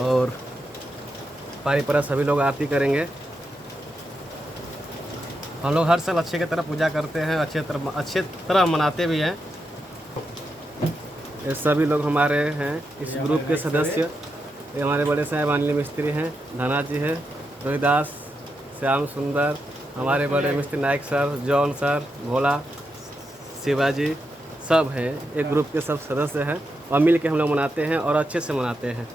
और पारी पर सभी लोग आरती करेंगे। हम लोग हर साल अच्छे की तरह पूजा करते हैं, अच्छे तरह मनाते भी हैं। ये सभी लोग हमारे हैं इस ग्रुप के सदस्य। ये हमारे बड़े साहब अनिल मिस्त्री हैं, धना जी है, रोहिदास, श्याम सुंदर, हमारे बड़े मिस्त्री नायक सर, जॉन सर, भोला, शिवाजी, सब हैं। एक ग्रुप के सब सदस्य हैं और मिल के हम लोग मनाते हैं और अच्छे से मनाते हैं।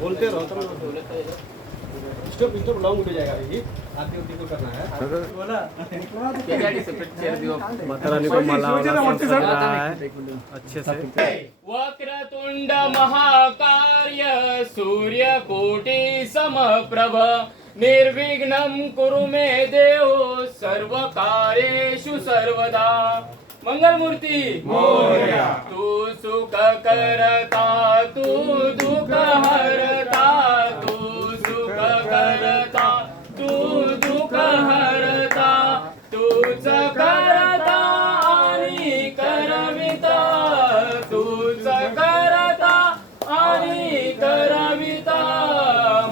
बोलते रहो स्टॉप लॉन्ग उठ जाएगा अभी आरती उरती को करना है। माता रानी को माला है अच्छे से। वक्रतुंड महाकार्य सूर्यकोटि समप्रभ निर्विघ्नं कुरु मे देव सर्वकार्येषु सर्वदा। मंगल मूर्ति मोरया। तू सुख करता तू दुख हरता, तू सुख करता तू दुख हरता, तूच करता आणि करविता, तूच करता आणि करविता।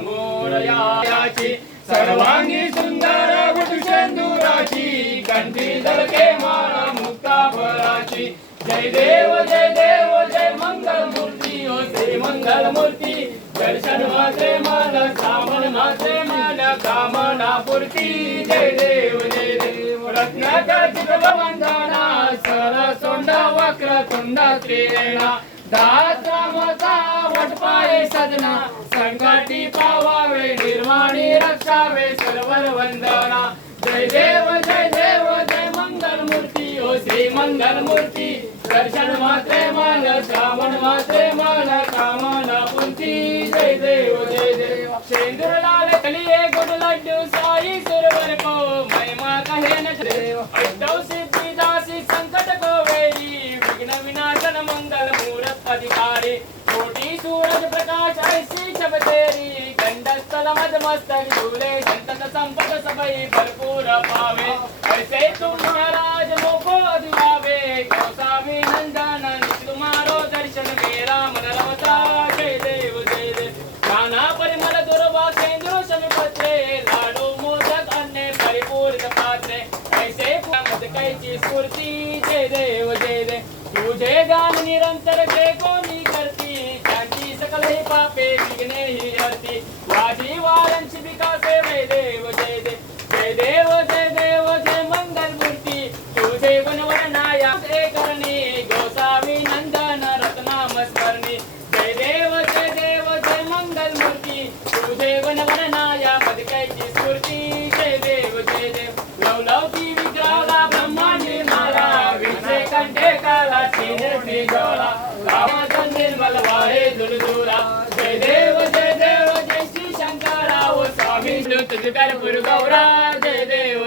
मोरयाची सर्वांगी सुंदर गुटशेंदुराची, कंठी झळके माळा मुक्ता फळाची। जय देव जय देव जय मंगल मूर्ती, ओ श्री मंगल मूर्ती। दर्शन मात्रे मान श्रावण मात्रे मान कामना पूर्ती। जय देव जय देव। रत्नाकर वंदना सरसोंड वक्रतुंड त्रिनेना, दात्रामचा वटपाये सजना। संकटी पावावे निर्वाणी रक्षावे सर्वर वंदना। जय देव जय देव जय मंगल मूर्ती, ओ श्री मंगल मूर्ती। दर्शन मात्रे मान श्रावण मात्रे मान कामना पूर्ती। जय देव जय देव। शेंदूर लाल कलिए गुड लड्डू साई सुरवर को, महिमा कहे न देव। अष्टौ सिद्धि दासी संकट को वेरी, विघ्न विनाशन मंगल मूरत अधिकारी। कोटि सूरज प्रकाश ऐसी छब तेरी, गंडस्थल मद मस्तक झूले संतत संपत सबई भरपूर पावे। ऐसे तुम महाराज मोको अधिवावे, गौसावी नंदन तुम्हारो दर्शन मेरा मन रमता। जय देव जय देव। नाना परिमल दुर्वा केंद्र समिपत्रे, लाडू मोदक अन्य परिपूर्ण पात्रे। ऐसे मत कैची स्फूर्ती। जय देव जय देव। तुझे गान निरंतर के कोणी करती, त्यांची सकल ही पापे विघ्ने ही हरती। वाजी वारांची विकासे वै देव जय देव। जय देव जय देव जय मंगल मूर्ती। तुझे गुणवर्णाया ते करणी, गोसावी नंदन रत्नाम स्मरणी। जय देव जय मंगल मूर्ती। तुझे गुणवर्णाया पदकैची स्फूर्ती। जय देव जय देव। लवलौकी विग्रहाला ब्रह्मांडी माला, विषे कंठे काला निर्मी जोला। रामाचा निर्मल वाहे दुलदुला। जय देव जय श्री शंकरा, ओ स्वामी तुझ कर्पूर गौरा। जय देव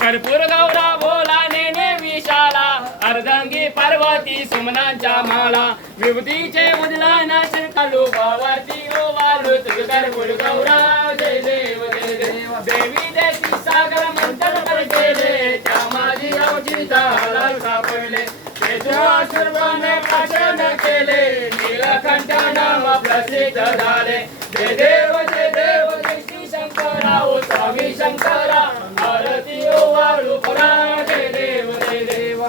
कर्पूर गौरा बोला नेने विशाला, अर्धांगी पार्वती सुमनांच्या माला। विभूतीचे उजला नाशन कालू भावाती ओवालू तुझ कर्पूर गौरा। जय देव देवी देशी सागर मंथन कर गेले, त्या माझी अवचिता हालाल सापडले। सर्वाने भाषण केले, नीलकंठ नाम प्रसिद्ध झाले। जय देव जय श्री शंकरा, ओ स्वामी शंकरा। आरती ओवाळू परा। जय देव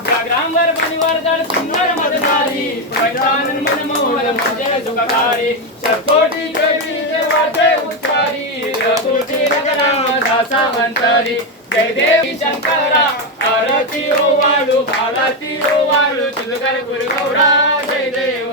जागरांवर बलिवर्धन सुंदर मदनारी, पंचानन मनमोहन म्हणजे सुखकारी। शतकोटी देवी देवाचे उच्चारी, रघुती रघुनाम दासावंतरी। जय देवी शंकरा, आरती ओवाळू भालाती ओवाळू तुझ कर्पूर गौरा। जय देव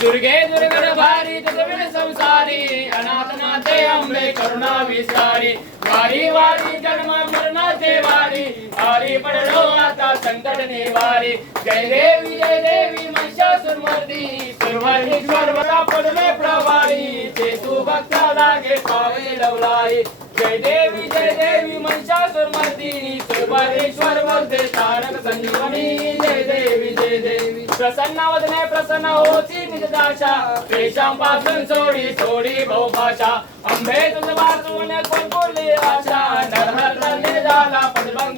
दुर्गे दुर्गण भारी तुझ विण संसारी, अनाथ नाथे अंबे करुणा विसारी। वारी वारी जन्म मरणाचे वारी, आरी पडलो आता संकट निवारी। जय देवी महिषासुरमर्दी, सुरवरणीश्वर वरा पडले प्रवारी। चेतू भक्ता लागे पावे लवलाई। जय देवी महिषासुरमर्दिनी, सुरवरणीश्वर मध्ये तारक संजीवनी। जय देवी प्रसन्न वदने प्रसन्न होती निज दाशा, पेशांपासून सोडी बहुभाषा। अंबे तुझ वाचून कोण बोलले आशा, नरहर झाला पदभंग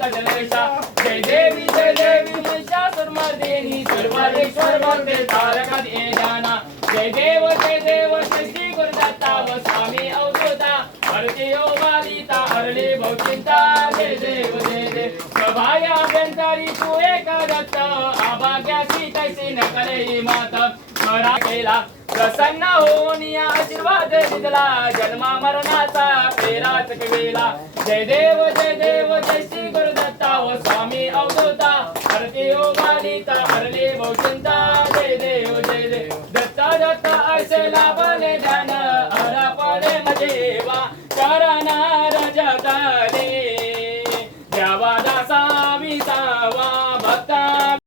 हरते ओ वालिता हरले बहुचिंता जय देव जय देव सभाया अभ्यंतरी तू एक दत्त आभाग्यासी तैसी न करे मात खरा केला प्रसन्न होऊन या आशीर्वाद दिला जन्मा मरणाचा फेराच केला जय देव जय श्री गुरुदत्ता ओ स्वामी अवधूता हरते ओ वालिता हरले बहुचिंता जय देव दत्ता दत्ता ऐसे लाभ